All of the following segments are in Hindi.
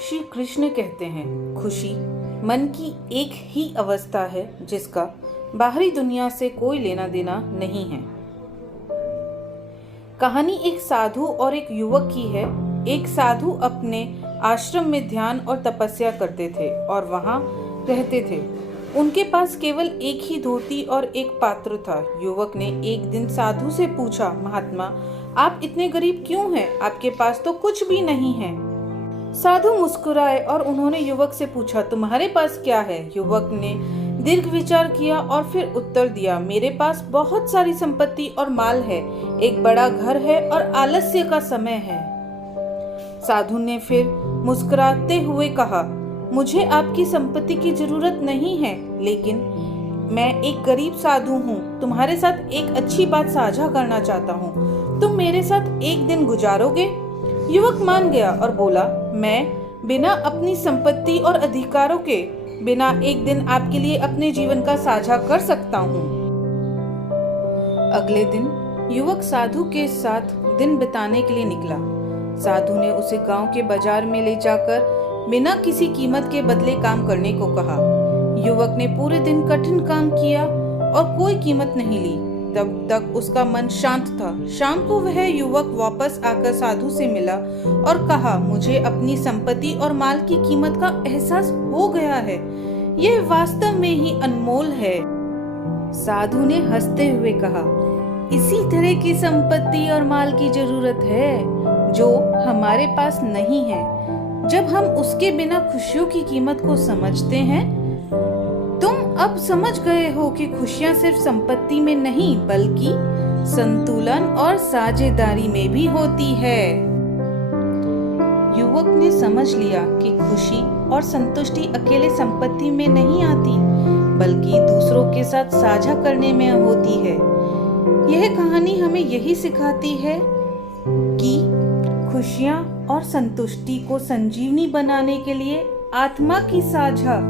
श्री कृष्ण कहते हैं, खुशी मन की एक ही अवस्था है जिसका बाहरी दुनिया से कोई लेना देना नहीं है। कहानी एक साधु और एक युवक की है। एक साधु अपने आश्रम में ध्यान और तपस्या करते थे और वहां रहते थे। उनके पास केवल एक ही धोती और एक पात्र था। युवक ने एक दिन साधु से पूछा, महात्मा, आप इतने गरीब क्यों हैं? आपके पास तो कुछ भी नहीं है। साधु मुस्कुराए और उन्होंने युवक से पूछा, तुम्हारे पास क्या है? युवक ने दीर्घ विचार किया और फिर उत्तर दिया, मेरे पास बहुत सारी संपत्ति और माल है, एक बड़ा घर है और आलस्य का समय है। साधु ने फिर मुस्कुराते हुए कहा, मुझे आपकी संपत्ति की जरूरत नहीं है, लेकिन मैं एक गरीब साधु हूँ। तुम्हारे साथ एक अच्छी बात साझा करना चाहता हूँ। तुम मेरे साथ एक दिन गुजारोगे? युवक मान गया और बोला, मैं बिना अपनी संपत्ति और अधिकारों के बिना एक दिन आपके लिए अपने जीवन का साझा कर सकता हूँ। अगले दिन युवक साधु के साथ दिन बिताने के लिए निकला। साधु ने उसे गांव के बाजार में ले जाकर बिना किसी कीमत के बदले काम करने को कहा। युवक ने पूरे दिन कठिन काम किया और कोई कीमत नहीं ली। तब तक उसका मन शांत था। शाम को वह युवक वापस आकर साधु से मिला और कहा, मुझे अपनी संपत्ति और माल की कीमत का एहसास हो गया है। यह वास्तव में ही अनमोल है। साधु ने हंसते हुए कहा, इसी तरह की संपत्ति और माल की जरूरत है जो हमारे पास नहीं है। जब हम उसके बिना खुशियों की कीमत को समझते हैं, तुम अब समझ गए हो कि खुशियां सिर्फ संपत्ति में नहीं बल्कि संतुलन और साझेदारी में भी होती है। युवक ने समझ लिया कि खुशी और संतुष्टि अकेले संपत्ति में नहीं आती बल्कि दूसरों के साथ साझा करने में होती है। यह कहानी हमें यही सिखाती है कि खुशियां और संतुष्टि को संजीवनी बनाने के लिए आत्मा की साझा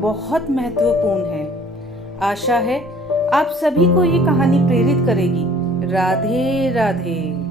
बहुत महत्वपूर्ण है। आशा है आप सभी को ये कहानी प्रेरित करेगी। राधे राधे।